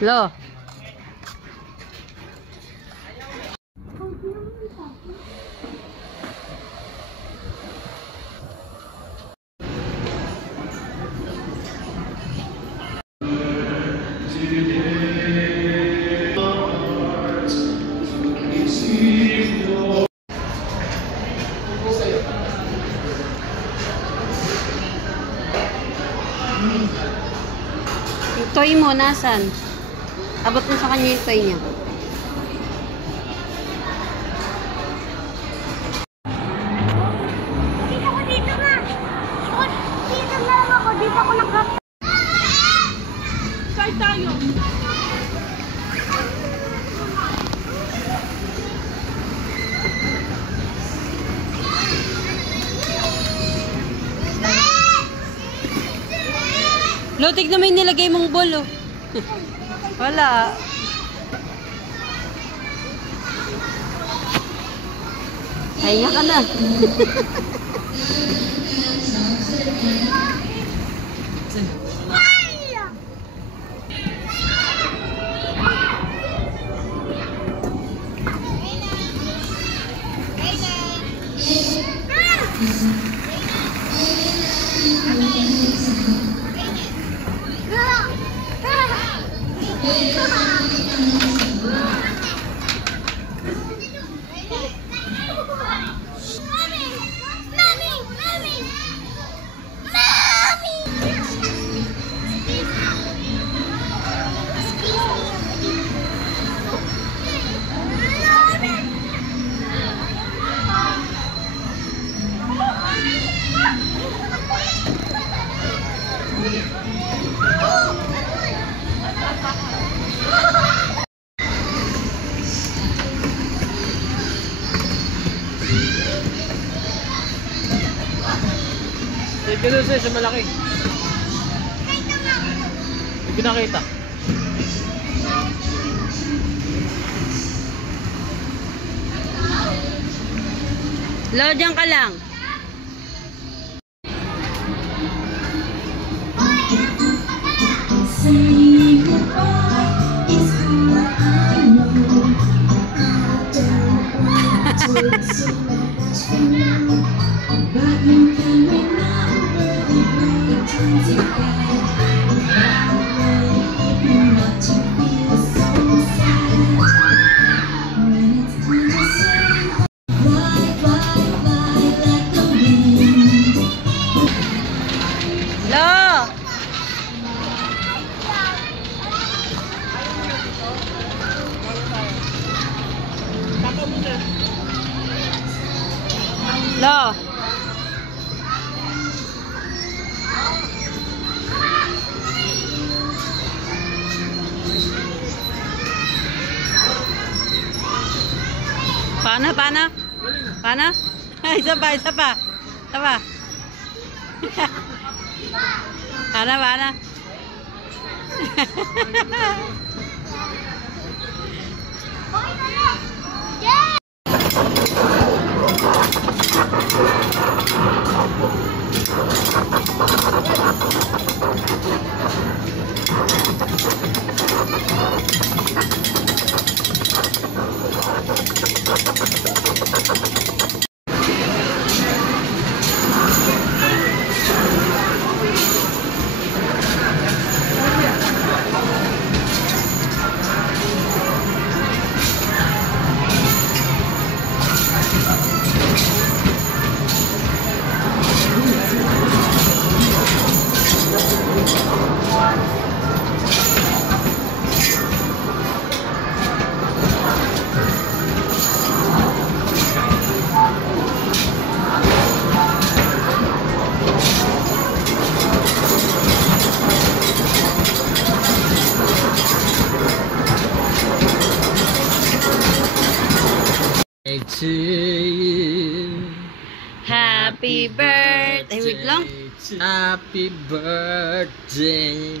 Lo. Yung toy mo, nasan? Abot mo sa kanya yung toy niya. Dito ko dito na. Dito na lang ako. Dito ako nakap. Saan tayo? Lo, tignan mo yung nilagay mong ball, oh. Wala. Ay, ka na. Ganun sa'yo sa malaki. Hindi ko nakita. Lo, dyan ka lang. Lo. Paano? Paano? Isa pa. Isa pa. Paano? To you. Happy birthday. Wait lang. Happy birthday.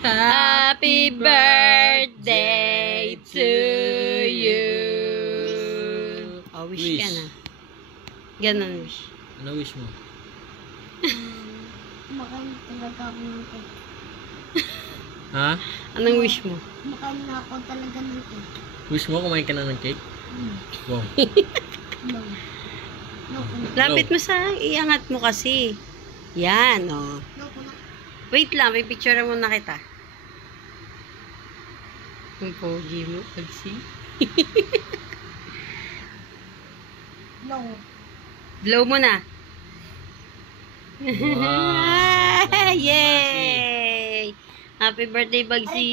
Happy birthday to you. Oh, wish ka na. Ganon wish. Ano wish mo? Makain talaga ako ng cake. Ha? Anong wish mo? Makain na ako talaga nito. Wish mo kumain ka na ng cake? Wow. No. No, Lapit mo sa, iangat mo kasi. Yan, oh. no, no. Wait lang, may picture mo na kita. Ang pogi mo, pagsi. No. Blow mo na. Wow. Yay! Happy birthday, Bagsi!